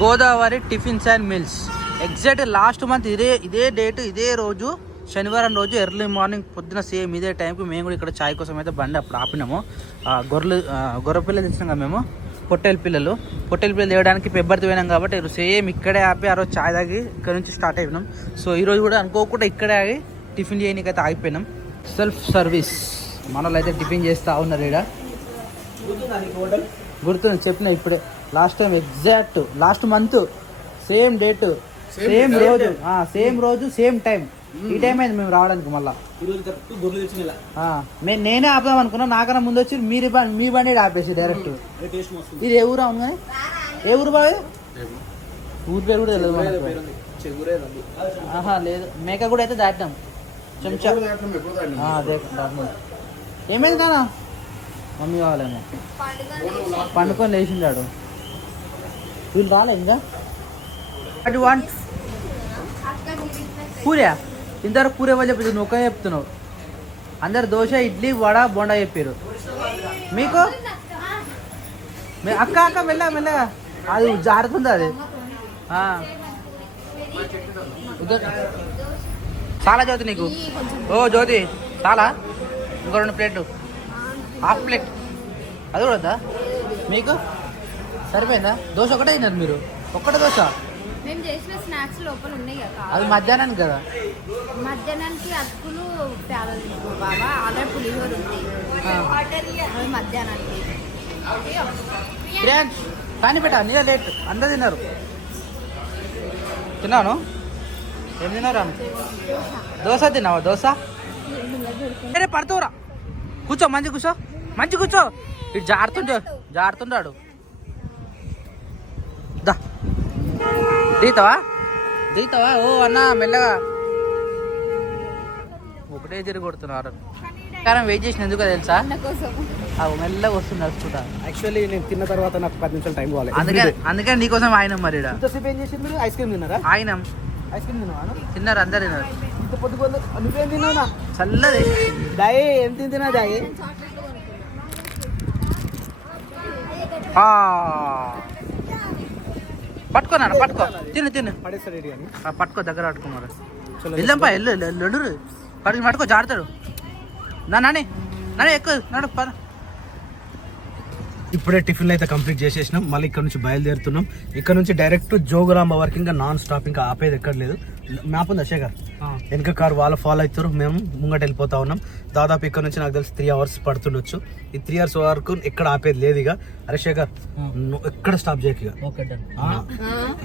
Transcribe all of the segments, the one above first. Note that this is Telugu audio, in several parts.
Godavari tiffins and meals. Exact last month ఇదే డేట్ ఇదే రోజు శనివారం రోజు ఎర్లీ మార్నింగ్ పొద్దున సేమ్ ఇదే టైంకి మేము కూడా ఇక్కడ చాయ్ కోసం అయితే బండి అప్పుడు ఆపినాము. గొర్రె పిల్లలు తెచ్చినాం కదా మేము, పొట్టేలు పిల్లలు తేవడానికి పెబ్బర్తి పోయినాం కాబట్టి సేమ్ ఇక్కడే ఆపి ఆ రోజు చాయ్ తాగి ఇక్కడ నుంచి స్టార్ట్ అయిపోయినాం. సో ఈరోజు కూడా అనుకోకుండా ఇక్కడే ఆగి టిఫిన్ చేయడానికి అయితే ఆగిపోయినాం. సెల్ఫ్ సర్వీస్ మన వాళ్ళు అయితే టిఫిన్ చేస్తూ ఉన్నారు. ఇక్కడ గుర్తుంది చెప్పిన ఇప్పుడే last time exact last month same date same రోజు సేమ్ టైం. ఈ టైం అయింది మేము రావడానికి. మళ్ళీ నేనే ఆపుదాం అనుకున్నా, నాకన్నా ముందు వచ్చి మీ బండి ఆపేసి డైరెక్ట్. ఇది ఏ ఊరు అవును కానీ ఏ ఊరు బాగా ఊరి పేరు కూడా తెలియదు. లేదు మేక కూడా అయితే దాటినాం చెంచా. అదే ఏమైంది కానా మమ్మీ కావాలేమో పండుకొని లేచిండాడు. వీళ్ళు రాలే ఇంకా. అటు వాంట్ పూరియా ఇంతవరకు పూరే వాళ్ళు చెప్పి నువ్వు ఒక్క చెప్తున్నావు. అందరు దోశ ఇడ్లీ వడ బోండా చెప్పారు. మీకు అక్క మెల్లగా అది జారుతుంది. అది చాలా జ్యోతి నీకు. ఓ జ్యోతి చాలా ఇంకో 2 ప్లేట్లు, హాఫ్ ప్లేట్ అది కూడా వద్దా మీకు? సరిపోయిందా? దోశ ఒకటే అయినారు మీరు? ఒక్కటే దోశ? మేము చేసిన స్నాక్స్ లోపల ఉన్నాయి కదా, అది మధ్యాహ్నానికి కదా. మధ్యాహ్నానికి అటుకులు బాబా ఆల్రెడీ పులిహోర ఉంది మధ్యాహ్నానికి. కానీ పెట్టా నీళ్ళ లేట్ అందరు తిన్నారు. తిన్నాను. ఏం తిన్నారు? దోశ తిన్నావా? దోశ అరే పడుతురా. కూర్చో మంచి కూర్చో. ఇటు జారుతుంటాడు. దా దిగుతావా? ఓ అన్న మెల్లగా. ఒకటే తిరిగి కొడుతున్నారు. కానీ వెయిట్ చేసిన ఎందుకో తెలుసా? మెల్లగా వస్తున్నారు నడుచుకుంటా. యాక్చువల్లీ నేను తిన్న తర్వాత నాకు 10 నిమిషాలు టైం కావాలి. అందుకని నీకోసం ఆయన మరి ఏం చేసి మీరు ఐస్ క్రీమ్ తిన్నారా? ఆయన ఐస్ క్రీమ్ తిన్నారు అందరు తిన్నారు. ఇంత పొద్దు నువ్వేం తిన్నావునా? చల్లది దాయి ఏం తింటున్నా దాయి? పట్టుకో తిను పట్టుకో దగ్గర పట్టుకోమరు. వెళ్దాంపా ఎల్లు పట్టుకో జారుతాడు. నాని ఎక్కువ నడు పద. ఇప్పుడే టిఫిన్లు అయితే కంప్లీట్ చేసేసినాం. మళ్ళీ ఇక్కడ నుంచి బయలుదేరుతున్నాం. ఇక్కడ నుంచి డైరెక్ట్ జోగులాంబ వరకు ఇంకా నాన్ స్టాప్, ఇంకా ఆపేది ఎక్కడ లేదు. మ్యాప్ ఉంది శేఖర్, వెనక కారు వాళ్ళు ఫాలో అవుతారు, మేము ముంగట వెళ్ళిపోతా ఉన్నాం. దాదాపు ఇక్కడ నుంచి నాకు తెలిసి 3 hours పడుతుండొచ్చు. ఈ 3 hours వరకు ఎక్కడ ఆపేది లేదు. ఇక అరే శేఖర్ ఎక్కడ స్టాప్ చేయక,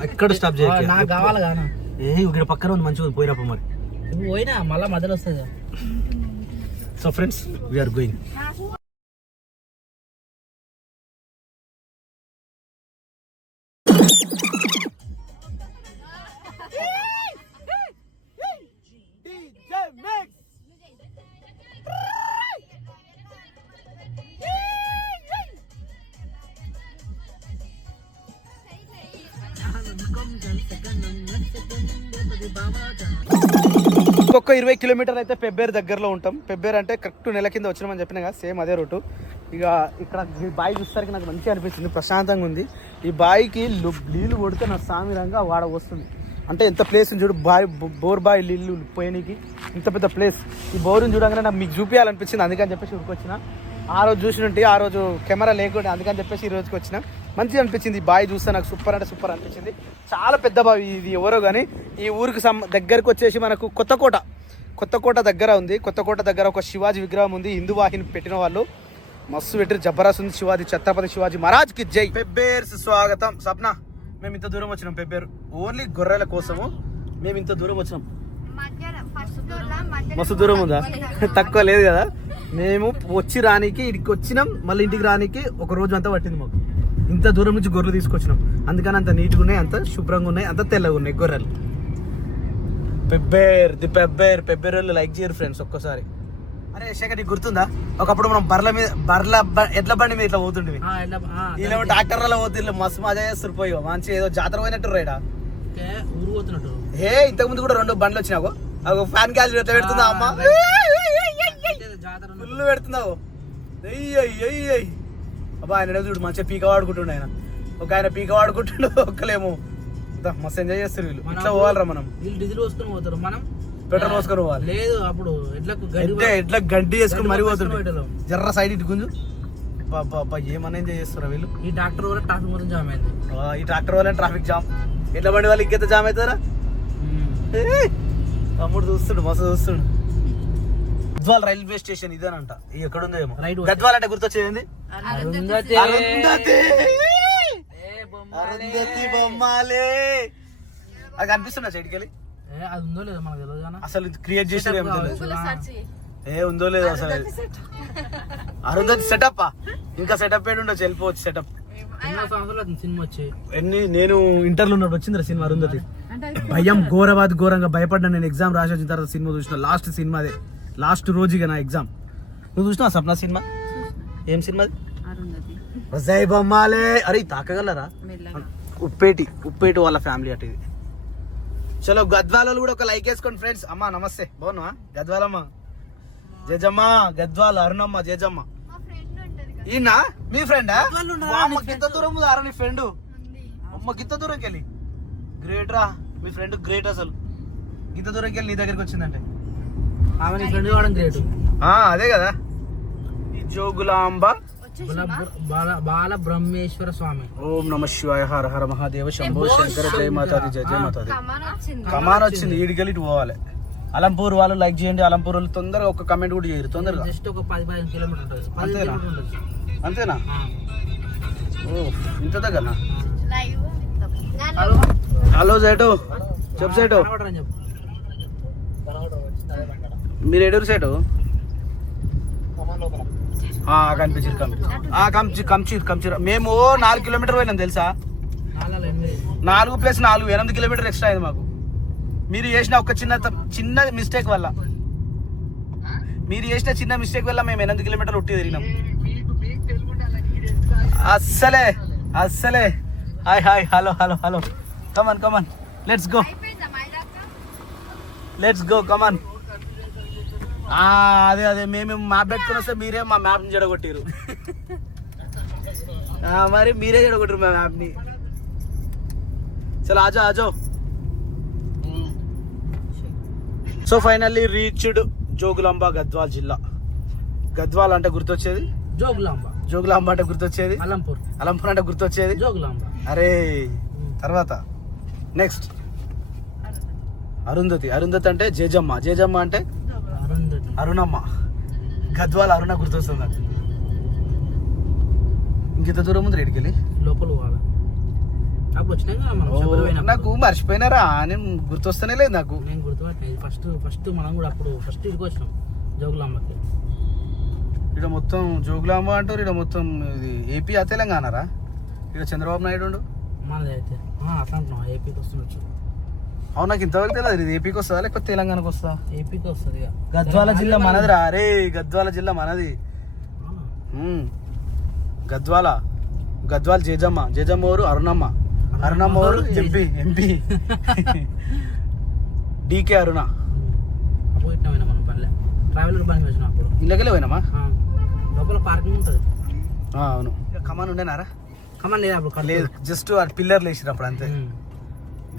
ఎక్కడ స్టాప్ చేయక. ఇక్కడ పక్కన ఉంది మంచిగా పోయినప్పుడు మరి పోయినా మళ్ళీ మధ్యలో వస్తుంది. So friends we are going. ఇంకొక 20 కిలోమీటర్లు అయితే పెబ్బేరు దగ్గరలో ఉంటాం. పెబ్బేరు అంటే కరెక్ట్ నెల కింద వచ్చినామని చెప్పినా కదా, సేమ్ అదే రూటు. ఇక ఇక్కడ బావి చూసేసరికి నాకు మంచిగా అనిపించింది, ప్రశాంతంగా ఉంది. ఈ బావికి నీళ్ళు కొడితే నా సామిరంగా వాడ వస్తుంది. అంటే ఎంత ప్లేస్ చూడు, బావి బోర్ బావి నీళ్ళు పోయడానికి ఇంత పెద్ద ప్లేస్. ఈ బోరుని చూడగానే నాకు మీకు చూపించాలనిపించింది, అందుకని చెప్పేసి ఊరికొచ్చిన. ఆ రోజు చూసినట్టు ఆ రోజు కెమెరా లేకుండా, అందుకని చెప్పేసి ఈ రోజుకి వచ్చిన. మంచిగా అనిపించింది. ఈ బావి చూస్తే నాకు సూపర్ అంటే సూపర్ అనిపించింది. చాలా పెద్ద బావి ఇది. ఎవరో కానీ ఈ ఊరికి దగ్గరకు వచ్చేసి మనకు కొత్తకోట దగ్గర ఉంది. కొత్తకోట దగ్గర ఒక శివాజీ విగ్రహం ఉంది. హిందూ వాహిని పెట్టిన వాళ్ళు మస్తు పెట్టారు, జబర్దస్త్ ఉంది. ఛత్రపతి శివాజీ మహారాజ్ కి జై. పెబ్బేర్స్ స్వాగతం. సప్న మేము ఇంత దూరం వచ్చినాం పెబ్బేరు ఓన్లీ గొర్రెల కోసము. మేము ఇంత దూరం వచ్చినాం. మస్తు దూరం ఉందా? తక్కువ లేదు కదా. మేము వచ్చి రానికి ఇక్కడికి వచ్చినాం, మళ్ళీ ఇంటికి రానికి 1 రోజు అంతా పట్టింది మాకు. ఇంత దూరం నుంచి గొర్రెలు తీసుకొచ్చినాం, అందుకని అంత నీట్గా ఉన్నాయి, అంత శుభ్రంగా ఉన్నాయి, అంత తెల్లగా ఉన్నాయి గొర్రెలు. పెబ్బేరు లైక్ చేయరు ఫ్రెండ్స్ ఒక్కసారి. అరే శేఖర్ నీకు గుర్తుందా, ఒకప్పుడు మనం ఎడ్ల బండి మీద ఇట్లా పోతుండే, ఇలా ట్రాక్టర్లలో పోతుండే, మస్తు మజా చేస్తారు. పోయి మంచి ఏదో జాతర పోయినట్టు రైడా ఊరు పోతున్నట్టు. ఇంతకు ముందు కూడా 2 బండ్లు వచ్చినావు. ఫ్యాన్ గాలి ఎట్లా పెడుతుందా అమ్మ, ఫుల్ పెడుతున్నావు. అబ్బా ఆయన చూడు మంచిగా పీక వాడుకుంటుండే ఆయన. ఒక ఆయన పీక వాడుకుంటుండు, ఒక్కలేమో మస్తు ఎంజాయ్ చేస్తారు వీళ్ళు. ఇట్లా పోవాలరా మనం. వీళ్ళు డీజిల్ పోసుకొని పోతారు, మనం పెట్రోల్ పోసుకొని పోవాలి. లేదు అప్పుడు ఎట్లా గడ్డి వేసుకుని మరీ పోతుంటారు. జర్ర సైడ్ ఇటు గుంజు. బాబా ఏమన్నా ఎంజాయ్ చేస్తారా వీళ్ళు. ఈ ట్రాక్టర్ వల్ల ట్రాఫిక్ మొత్తం జామ్ అయింది. ఈ ట్రాక్టర్ వల్ల ట్రాఫిక్ జామ్. ఎట్లా బండి వాళ్ళు ఇంకెంత జామ్ అవుతారా. తమ్ముడు చూస్తుండు, మస్తు చూస్తుండు. గద్వాల్ రైల్వే స్టేషన్ ఇదేనంట. ఎక్కడుందో ఏమో. గద్వాల్ అంటే గుర్తొచ్చేది అరుంధతి బొమ్మాలే. అది కనిపిస్తున్నా సైడ్కి వెళ్ళి. అది ఉందో లేదో మనకు తెలియదు. అసలు క్రియేట్ చేసిన ఉందో లేదో అసలు. అరుంధతి సెటప్ ఇంకా సెటప్ ఏంటి ఉండొచ్చు, వెళ్ళిపోవచ్చు సెటప్. సినిమా వచ్చి నేను ఇంటర్లో ఉన్నప్పుడు వచ్చిందిరా సినిమా అరుంధతి. భయం ఘోరంగా భయపడ్డా నేను. ఎగ్జామ్ రాసి వచ్చిన తర్వాత సినిమా చూసిన. లాస్ట్ సినిమా అదే, లాస్ట్ రోజుగా నా ఎగ్జామ్. నువ్వు చూసినావా సప్న సినిమా? ఏం సినిమా? రజాయి బొమ్మాలే. అరే తాకగలరా? ఉప్పేటి వాళ్ళ ఫ్యామిలీ అటు ఇది. చలో గద్వాలలో కూడా ఒక లైక్ వేసుకోండి ఫ్రెండ్స్. అమ్మా నమస్తే, బాగున్నావా? గద్వాలమ్మ జేజమ్మ, గద్వాల అరుణమ్మ, జేజమ్మ. ఈయన మీ ఫ్రెండా? గిత్త దూరం దారా నీ ఫ్రెండ్? అమ్మ గిత్త దూరంకి వెళ్ళి గ్రేట్ రా. మీ ఫ్రెండ్ గ్రేట్ అసలు. గిత్త దూరంకి వెళ్ళి నీ దగ్గరికి వచ్చిందంటే ఆమె నీ ఫ్రెండ్ కావడం గ్రేట్. అదే కదా. ఈ జోగులాంబ బాల బ్రహ్మేశ్వర స్వామి. ఓం నమ శివాయ, హర హర మహాదేవ, శంభో శంకర, జయ మాతాది, జయ జయ మాతాది. కమాన్ వచ్చింది. ఈడికెళ్ళి ఇటు పోవాలి. అలంపూర్ వాళ్ళు లైక్ చేయండి. అలంపూర్ వాళ్ళు తొందరగా ఒక కమెంట్ కూడా చేయరు తొందరగా. జస్ట్ ఒక 10-15 కిలోమీటర్ ఉంటుంది. అంతేనా? ఓ ఇంత దగ్గరనా? హలో సేటు, చెప్పు సేటు. మీరు ఎడూరు సేటు? కంచి. మేము 4 కిలోమీటర్ పోయినాం తెలుసా? 4+4 8 కిలోమీటర్ ఎక్స్ట్రా అయింది మాకు. మీరు చేసిన ఒక చిన్న మిస్టేక్ వల్ల, మేము 8 కిలోమీటర్లు ఉట్టి తిరిగినాం. అస్సలే hi hello come on let's go come on. అదే మేము మ్యాప్ పెట్టుకుని వస్తే మీరే మా మ్యాప్ ని జడగొట్టారు. మరి మీరే జడగొట్టారు మా మ్యాప్ ని. చలో ఆజో. So finally reached Jogulamba, Gadwal జిల్లా. గద్వాల్ అంటే గుర్తొచ్చేది జోగులాంబ అంటే గుర్తొచ్చేది అలంపూర్ అంటే గుర్తొచ్చేది జోగులాంబ. అరే తర్వాత నెక్స్ట్ అరుంధతి అంటే జేజమ్మ అంటే అరుణమ్మ. గద్వాల్ అరుణ గుర్తొస్తుంది నాకు. ఇంకెంత దూరం ఉంది రేడికెళ్ళి లోపల నాకు మర్చిపోయినారా? నేను గుర్తొస్తూనే లేదు నాకు. నేను గుర్తుపట్టిన ఫస్ట్ మనం కూడా అప్పుడు ఫస్ట్ ఇదికి వచ్చినాం జోగులాంబకి. ఇక్కడ మొత్తం జోగులాంబ అంటారు. ఇక్కడ మొత్తం ఇది ఏపీ తెలంగాణరా? ఇక్కడ చంద్రబాబు నాయుడు మనది అయితే అట్లా అంటున్నాం. ఏపీకి వస్తుండొచ్చు. అవును, నాకు ఇంతవరకు తెలియదు. ఇది ఏపీకి వస్తుందా లేకపోతే తెలంగాణకు వస్తుందా? ఏపీకి వస్తుంది. గద్వాల జిల్లా మనది రా. అరే గద్వాల జిల్లా మనది. గద్వాల్ జేజమ్మ ఊరు అరుణమ్మ ఊరు ఎంపీ డీకే అరుణ. ట్రావెలర్ బండి వేసిన అప్పుడు ఇళ్ళకెళ్ళి పోయినామా? లోపల పార్కింగ్ ఉంటుంది. అవును. కమాన్ ఉండేనారా? కమాన్ లేదు అప్పుడు. లేదు, జస్ట్ పిల్లర్లు వేసిరు అప్పుడు అంతే.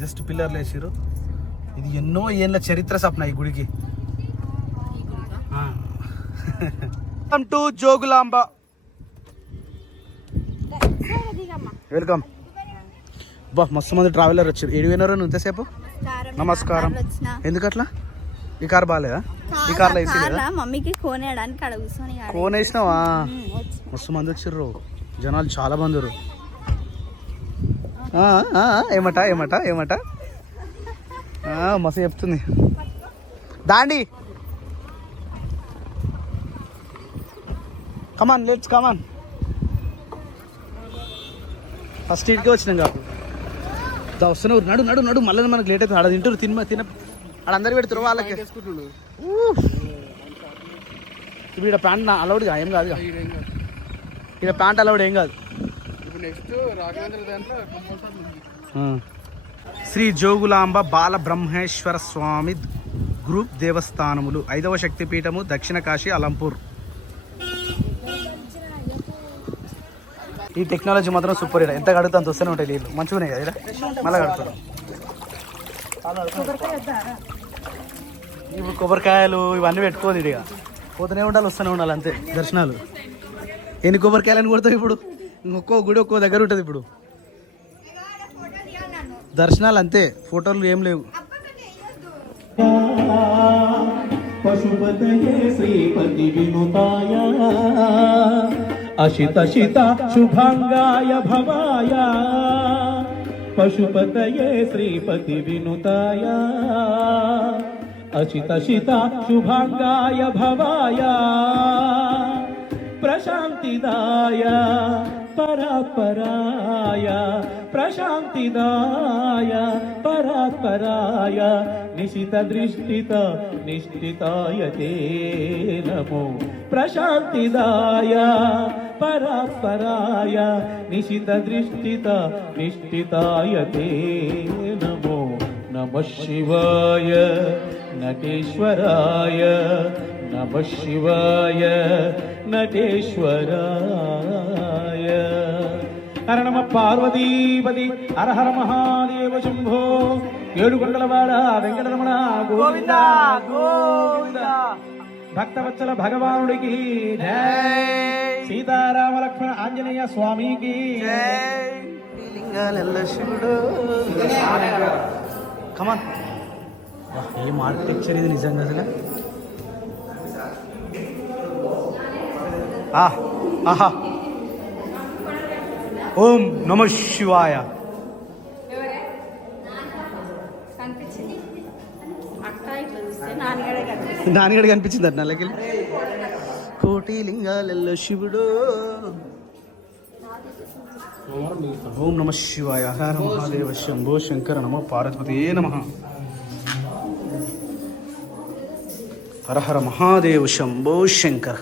జస్ట్ పిల్లర్లు వేసిరు. ఇది ఎన్నో ఏళ్ళ చరిత్ర సప్న ఈ గుడికి. Welcome to Jogulamba. వెల్కమ్. బా మస్తు మంది ట్రావెలర్ వచ్చారు. ఏడు పోయినారు ఇంతసేపు? నమస్కారం. ఎందుకట్లా? ఈ కార్ బాగాలేదా? ఈ కార్లో వేసి మమ్మీకి కోనేయడానికి అడుగుతాను. కోన్ వేసినావా? మస్తు మంది వచ్చిర్రు, జనాలు చాలా మంది. ఏమట మస్తు చెప్తుంది. దాండి కమాన్ లెట్స్ కమాన్. ఫస్ట్ ఇటుకే వచ్చినాం కాదు. వస్తున్నారు. నడు మళ్ళీ మనకు లేట్ అవుతుంది. ఆడ తింటారు. తిన ఆడ అందరు పెడతారు వాళ్ళకి. ఇప్పుడు ఇక్కడ ప్యాంట్ అలౌడ్గా ఏం కాదు. ఇక్కడ ప్యాంట్ అలౌడ్ ఏం కాదు. శ్రీ జోగులాంబ బాల బ్రహ్మేశ్వర స్వామి గ్రూప్ దేవస్థానములు 5వ శక్తిపీఠము, దక్షిణ కాశీ, అలంపూర్. ఈ టెక్నాలజీ మాత్రం సూపర్. ఎంత కడిగితే అంత వస్తూనే ఉంటాయి నీళ్ళు. మంచిగా ఉన్నాయి కదా మళ్ళీ కడుతున్నాం. ఇప్పుడు కొబ్బరికాయలు ఇవన్నీ పెట్టుకోదు ఇక పోతూనే ఉండాలి వస్తూనే ఉండాలి అంతే. దర్శనాలు ఎన్ని కొబ్బరికాయలని కొడతావు ఇప్పుడు? ఒక్కో గుడి ఒక్కో దగ్గర ఉంటుంది ఇప్పుడు. దర్శనాలు అంతే, ఫోటోలు ఏం లేవు. పశుపతయే శ్రీపతి వినుతాయ అశిత శుభాంగాయ భవాయ పశుపతయే శ్రీపతి వినుతాయ అశిత శుభాంగాయ భవాయ ప్రశాంతిదాయ పరాత్పరాయ ప్రశాంతిదాయ పరాత్పరాయ నిశిత దృష్టిత నిష్ఠితాయ తే నమో ప్రశాంతిదాయ పరాత్పరాయ నిశిత దృష్టిత నిష్ఠితాయ తే నమో నమః శివాయ నటేశ్వరాయ నమః శివాయ నటేశ్వరాయ. హర నమ పార్వతీపతి హర హర మహాదేవ శంభో. ఏడుకొండలవాడ వెంకటరమణ గోవింద గోవింద. భక్తవత్సల భగవానుడికి జై. సీతారామ లక్ష్మణ ఆంజనేయ స్వామికి జై. శివుడు కమాన్. ఏం ఆర్కిటెక్చర్ ఇది నిజంగా అసలు. ఆహా. ఓం నమ శివాయ. నాన్నగడ కనిపించింది అట్లా లెక్క. కోటి లింగాలలో శివుడు. ఓం నమ శివాయ. హర మహాదేవ శంభో శంకర నమ పార్వతీ నమ. హర హర మహాదేవ శంభో శంకర.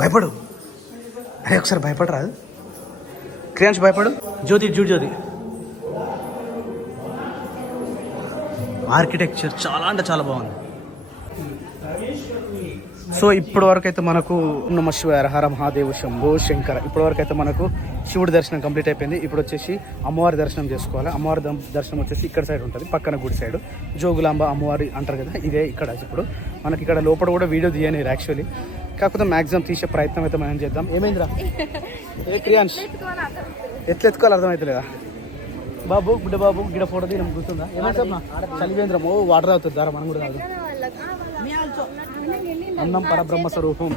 భయపడు. అరే ఒకసారి భయపడరాదు. క్రియాంశ్ భయపడు. జ్యోతి జ్యోతి. ఆర్కిటెక్చర్ చాలా అంటే చాలా బాగుంది. సో ఇప్పటి వరకు అయితే మనకు నమ శివాయ హర మహాదేవ శంభో శంకర. ఇప్పటి వరకు అయితే మనకు శివుడి దర్శనం కంప్లీట్ అయిపోయింది. ఇప్పుడు వచ్చేసి అమ్మవారి దర్శనం చేసుకోవాలి. అమ్మవారి దర్శనం వచ్చేసి ఇక్కడ సైడ్ ఉంటుంది, పక్కన గుడి సైడ్. జోగులాంబ అమ్మవారి అంటారు కదా, ఇదే ఇక్కడ. ఇప్పుడు మనకి ఇక్కడ లోపల కూడా వీడియో తీయని యాక్చువల్లీ, కాకపోతే మ్యాక్సిమం తీసే ప్రయత్నం అయితే మనం చేద్దాం. ఏమైందిరా ఏ క్రియాంశ్? ఎట్లెత్తుకోవాలి అర్థమవుతలేదా బాబు? గుడ్డ బాబు గిడ ఫోటో తీయడం గుర్తుందా? ఏమైనా చలివేంద్రం. ఓ వాటర్ అవుతుంది దారా, మనం కూడా కాదు. అన్నం పరబ్రహ్మ స్వరూపం.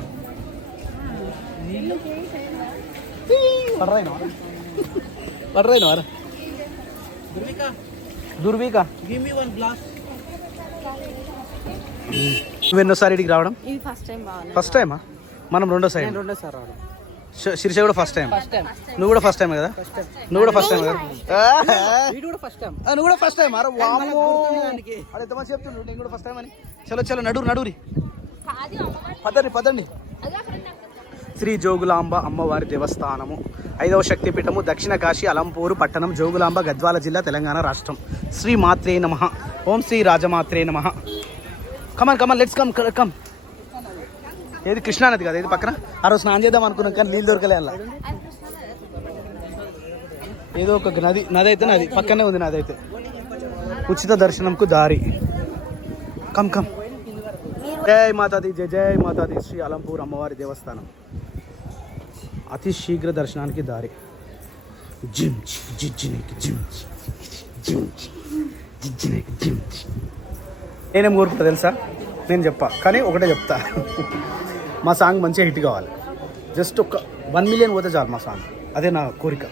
పర్రైనా దుర్విక నువ్వెన్నోసారి ఇడికి రావడం? ఫస్ట్ టైమా? మనం రెండోసారి రావడం. శిరీష కూడా ఫస్ట్ టైం. నువ్వు కూడా ఫస్ట్ టైం కదా? నువ్వు కూడా ఫస్ట్ టైం కదా? నువ్వు కూడా ఫస్ట్ టైం. అరే ఎంత మంది చెప్తుండ్రు నేను కూడా ఫస్ట్ టైం అని. చలో నడురి పదండి. శ్రీ జోగులాంబ అమ్మవారి దేవస్థానము, 5వ శక్తిపీఠము, దక్షిణ కాశీ, అలంపూరు పట్టణం, జోగులాంబ, గద్వాల జిల్లా, తెలంగాణ రాష్ట్రం. శ్రీ మాత్రే నమః. ఓం శ్రీ రాజమాత్రే నమః. Come on let's come. ఏది కృష్ణా నది కదా ఇది పక్కన. ఆ రోజు స్నానం చేద్దాం అనుకున్నాం కానీ నీళ్ళు దొరకలే. అలా ఏదో ఒక నది అయితే నది పక్కనే ఉంది. నది అయితే ఉచిత దర్శనంకు దారి. కమ్ జై మాతాది, జై మాతాది. శ్రీ అలంపూర్ అమ్మవారి దేవస్థానం. అతి శీఘ్ర దర్శనానికి దారి. నేనేం కోరుకుంటా తెలుసా? నేను చెప్పా కానీ ఒకటే చెప్తా, మా సాంగ్ మంచిగా హిట్ కావాలి. జస్ట్ ఒక 1 మిలియన్ పోతే చాలు మా సాంగ్. అదే నా కోరిక.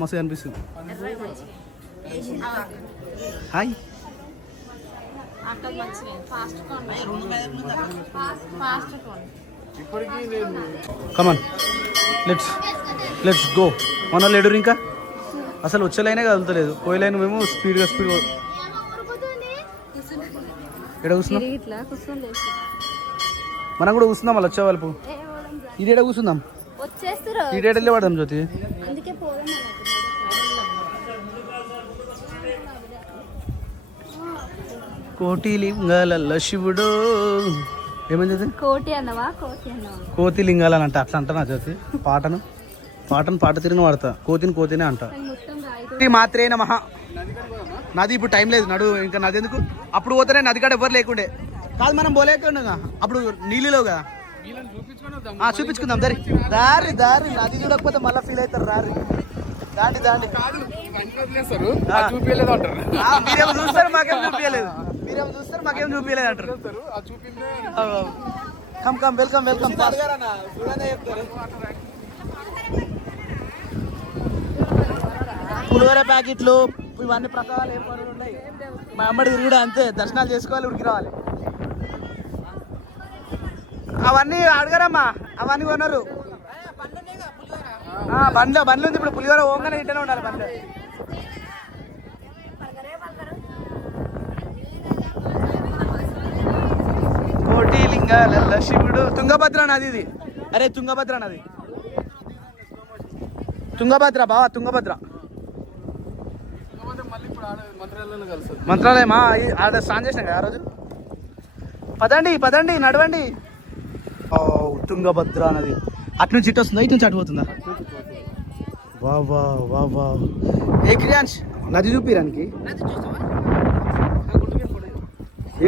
మస్తు అనిపిస్తుంది. Hi come on let's go. మన లేడు ఇంకా అసలు వచ్చే లైనే కదులుతలేదు. పోయే లైన్ మేము స్పీడ్ ఇక్కడ కూర్చున్నాం. మనం కూడా కూర్చున్నాం. వాళ్ళు వచ్చే వాళ్ళపు ఈ డేట కూర్చుందాం, వచ్చేస్తారు ఈ డేట వెళ్ళి పడదాం జ్యోతి. అందుకే పోదాం కోటి లింగాల శివుడు ఏమైంది? కోటి అన్నవా కోటి అన్నవా కోతి లింగాలు అని అంటే అట్లా అంటనా జ్యోతి? పాట తిరిగి వాడతా, కోతిని అంట. మొత్తం రాయి కోటి మాత్రే నమః. నది ఇప్పుడు టైం లేదు, నడు ఇంకా నది ఎందుకు? అప్పుడు పోతేనే నది కాడ ఎవరు లేకుండే. కాదు మనం పోలేకుండా అప్పుడు నీళ్ళలో కదా. చూపించుకుందాం దారి దారి దారి. నది చూడకపోతే మళ్ళీ ఫీల్ అవుతారు. రారి దాండి దాండి. మీరేమో చూస్తారు మాకేం చూపించలేదు, మీరేమో చూస్తారు మాకేం చూపించలేదు అంటారు. Come come welcome welcome. పులిహోర ప్యాకెట్లు ఇవన్నీ ప్రసాదాలు ఏం పనులు ఉన్నాయి. మా అమ్మడి తిరిగి అంతే, దర్శనాలు చేసుకోవాలి, ఉడికి రావాలి. అవన్నీ అడగరమ్మా, అవన్నీ కొనరు. బండ్లు ఉంది ఇప్పుడు. పులిహోర ఓంగానే ఇంటనే ఉండాలి బండ్లు. కోటి లింగాల శివుడు. తుంగభద్ర నది ఇది. అరే తుంగభద్ర నది, తుంగభద్ర బావా, తుంగభద్ర. మంత్రాలయమా? ఆడ స్నానం చేసినాం కదా ఆ రోజు. పదండి నడవండి. తుంగభద్ర నది అటు నుంచి ఇటు వస్తుందా, ఇటు నుంచి అటు పోతుందా? వా వా వా వా. ఏ క్రియాన్స్ నది చూపిరానికి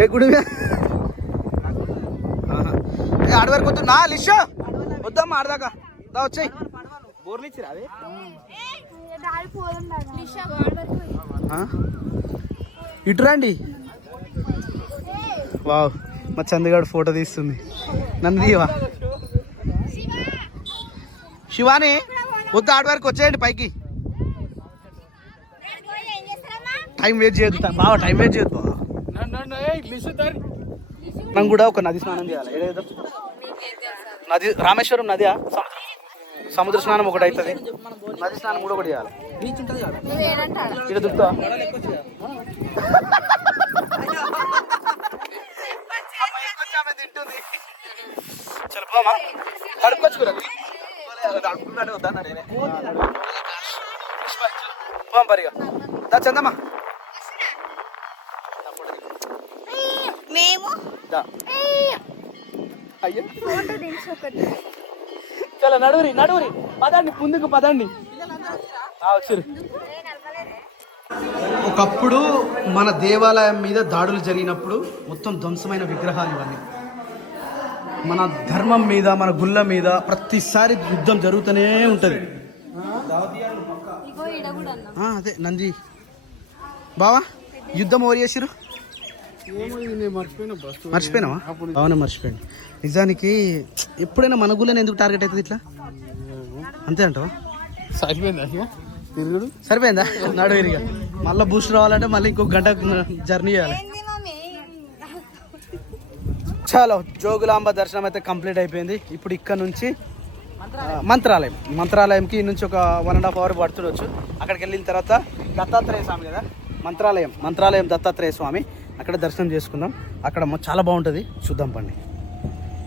ఏ గుడి ఆడ వరకు వద్దు నా లిషో వద్దమ్మా, ఆడదాకా దా వచ్చాయి. బోర్లు ఇచ్చిరా అవి. ఇటు రండి. వావ్, మా చంద్రగాడు ఫోటో తీస్తుంది. నన్ను తీవా శివాని? వద్దు, ఆడ వరకు వచ్చేయండి పైకి. టైం వేస్ట్ చేయొద్దు బావా, టైం వేస్ట్ చేయొద్దు బావా. మనం కూడా ఒక నది స్నానం చేయాలి. ఏదో నది, రామేశ్వరం నది, సముద్ర స్నానం ఒకటి అవుతుంది, నది స్నానం కూడా ఒకటి చేయాలి. బీచ్ ఉంటుంది ఇక్కడ దుక్కుతా. తింటుంది. చలపోమా కడుక్కొచ్చుకురా. పరిగా దా చందమ్మా. మేము అయ్యో చాలా నడువురి పదండి, ముందుకు పదండి. వచ్చారు. ఒకప్పుడు మన దేవాలయం మీద దాడులు జరిగినప్పుడు మొత్తం ధ్వంసమైన విగ్రహాలు ఇవన్నీ. మన ధర్మం మీద, మన గుళ్ళ మీద ప్రతిసారి యుద్ధం జరుగుతూనే ఉంటుంది. అదే నంది బావా, యుద్ధం ఓవర్ చేసిరు. మర్చిపోయినావా? అవునా, మర్చిపోయాను. నిజానికి ఎప్పుడైనా మన గుళ్ళని ఎందుకు టార్గెట్ అవుతుంది ఇట్లా? అంతే అంటావా? సరిపోయిందా? నడు ఇరిగా మళ్ళీ బూస్ట్ రావాలంటే మళ్ళీ ఇంకొక గంట జర్నీ చేయాలి. చాలా జోగులాంబ దర్శనం అయితే కంప్లీట్ అయిపోయింది. ఇప్పుడు ఇక్కడ నుంచి మంత్రాలయంకి నుంచి ఒక 1.5 hour పడుతుండొచ్చు. అక్కడికి వెళ్ళిన తర్వాత దత్తాత్రేయ స్వామి కదా, మంత్రాలయం దత్తాత్రేయ స్వామి, అక్కడ దర్శనం చేసుకుందాం. అక్కడ చాలా బాగుంటుంది, చూద్దాం పండి.